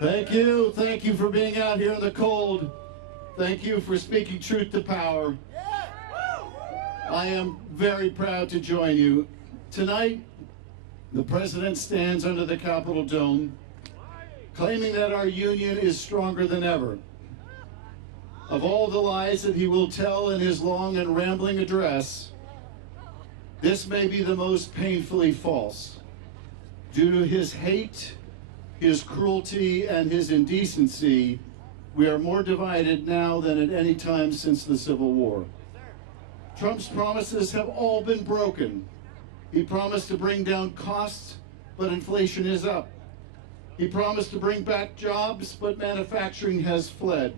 Thank you. Thank you for being out here in the cold. Thank you for speaking truth to power. I am very proud to join you. Tonight, the President stands under the Capitol Dome, claiming that our union is stronger than ever. Of all the lies that he will tell in his long and rambling address, this may be the most painfully false. Due to his hate, his cruelty, and his indecency, we are more divided now than at any time since the Civil War. Trump's promises have all been broken. He promised to bring down costs, but inflation is up. He promised to bring back jobs, but manufacturing has fled.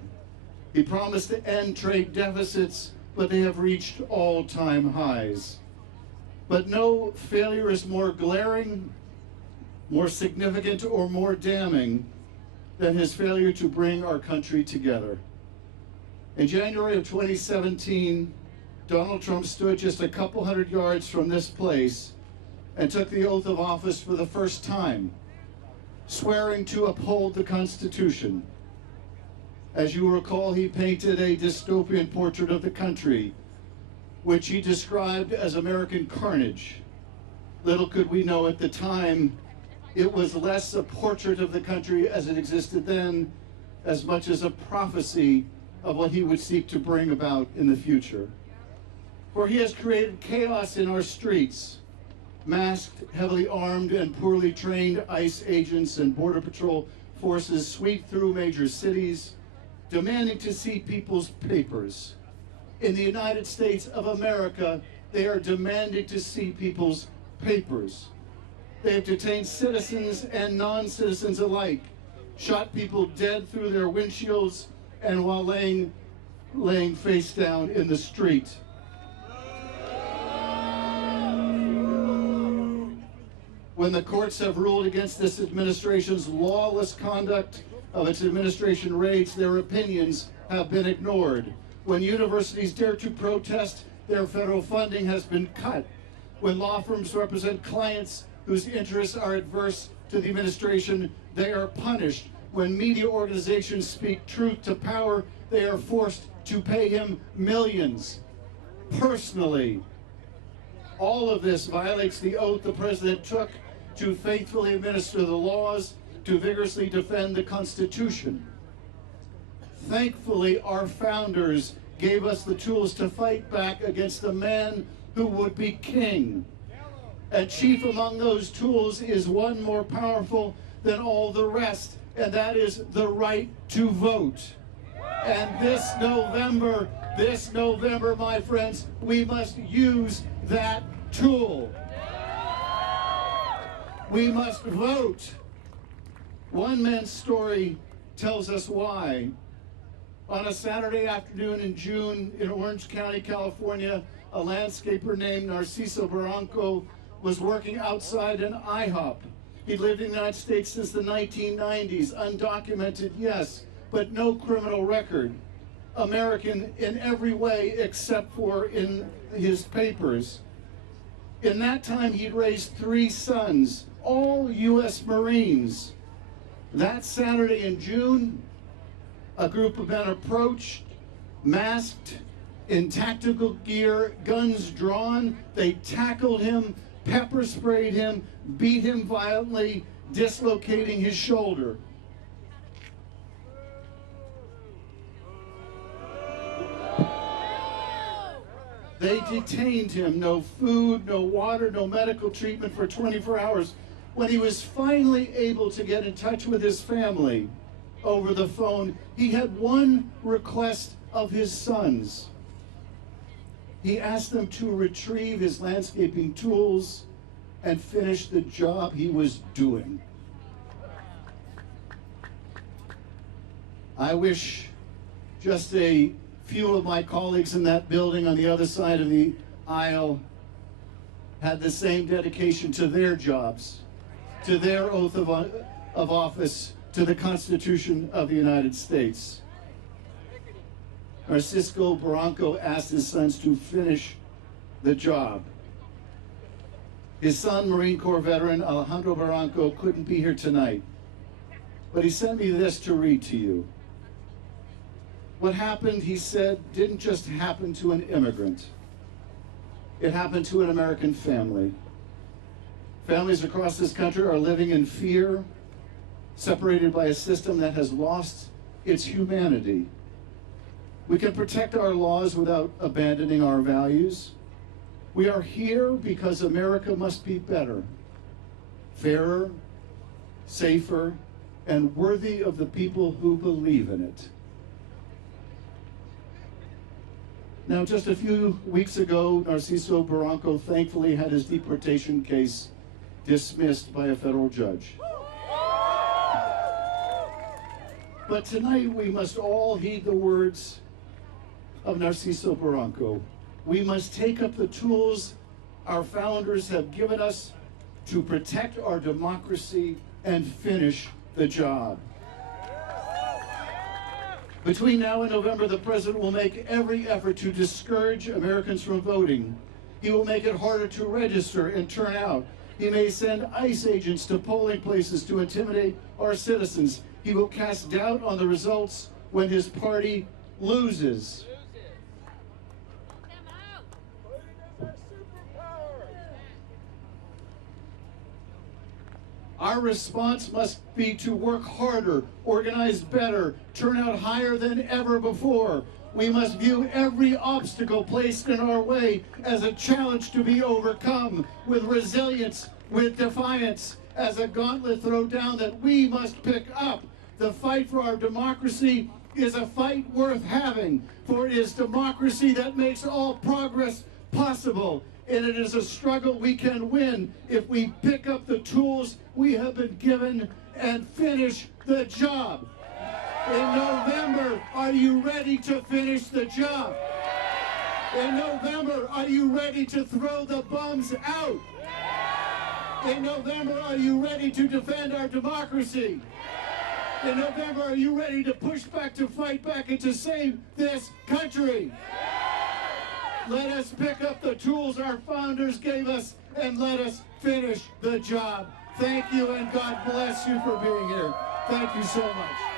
He promised to end trade deficits, but they have reached all-time highs. But no failure is more glaring, more significant, or more damning than his failure to bring our country together. In January of 2017, Donald Trump stood just a couple hundred yards from this place and took the oath of office for the first time, swearing to uphold the Constitution. As you recall, he painted a dystopian portrait of the country, which he described as American carnage. Little could we know at the time, it was less a portrait of the country as it existed then, as much as a prophecy of what he would seek to bring about in the future. For he has created chaos in our streets. Masked, heavily armed, and poorly trained ICE agents and Border Patrol forces sweep through major cities, demanding to see people's papers. In the United States of America, they are demanding to see people's papers. They have detained citizens and non-citizens alike, shot people dead through their windshields, and while laying face down in the street. When the courts have ruled against this administration's lawless conduct of its administration raids, their opinions have been ignored. When universities dare to protest, their federal funding has been cut. When law firms represent clients whose interests are adverse to the administration, they are punished. When media organizations speak truth to power, they are forced to pay him millions. Personally, all of this violates the oath the president took to faithfully administer the laws, to vigorously defend the Constitution. Thankfully, our founders gave us the tools to fight back against the man who would be king. And chief among those tools is one more powerful than all the rest, and that is the right to vote. And this November, my friends, we must use that tool. We must vote. One man's story tells us why. On a Saturday afternoon in June in Orange County, California, a landscaper named Narciso Barranco was working outside an IHOP. He lived in the United States since the 1990s, undocumented, yes, but no criminal record. American in every way except for in his papers. In that time, he'd raised 3 sons, all U.S. Marines. That Saturday in June, a group of men approached, masked, in tactical gear, guns drawn. They tackled him, pepper sprayed him, beat him violently, dislocating his shoulder. They detained him, no food, no water, no medical treatment for 24 hours. When he was finally able to get in touch with his family over the phone, he had one request of his sons. He asked them to retrieve his landscaping tools and finish the job he was doing. I wish just a few of my colleagues in that building on the other side of the aisle had the same dedication to their jobs, to their oath of office, to the Constitution of the United States. Narciso Barranco asked his sons to finish the job. His son, Marine Corps veteran Alejandro Barranco, couldn't be here tonight, but he sent me this to read to you. What happened, he said, didn't just happen to an immigrant. It happened to an American family. Families across this country are living in fear, separated by a system that has lost its humanity. We can protect our laws without abandoning our values. We are here because America must be better, fairer, safer, and worthy of the people who believe in it. Now, just a few weeks ago, Narciso Barranco thankfully had his deportation case dismissed by a federal judge. But tonight we must all heed the words of Narciso Barranco. We must take up the tools our founders have given us to protect our democracy and finish the job. Between now and November, the president will make every effort to discourage Americans from voting. He will make it harder to register and turn out. He may send ICE agents to polling places to intimidate our citizens. He will cast doubt on the results when his party loses. Our response must be to work harder, organize better, turn out higher than ever before. We must view every obstacle placed in our way as a challenge to be overcome, with resilience, with defiance, as a gauntlet thrown down that we must pick up. The fight for our democracy is a fight worth having, for it is democracy that makes all progress possible. And it is a struggle we can win if we pick up the tools we have been given and finish the job. In November, are you ready to finish the job? In November, are you ready to throw the bums out? In November, are you ready to defend our democracy? In November, are you ready to push back, to fight back, and to save this country? Let us pick up the tools our founders gave us and let us finish the job. Thank you, and God bless you for being here. Thank you so much.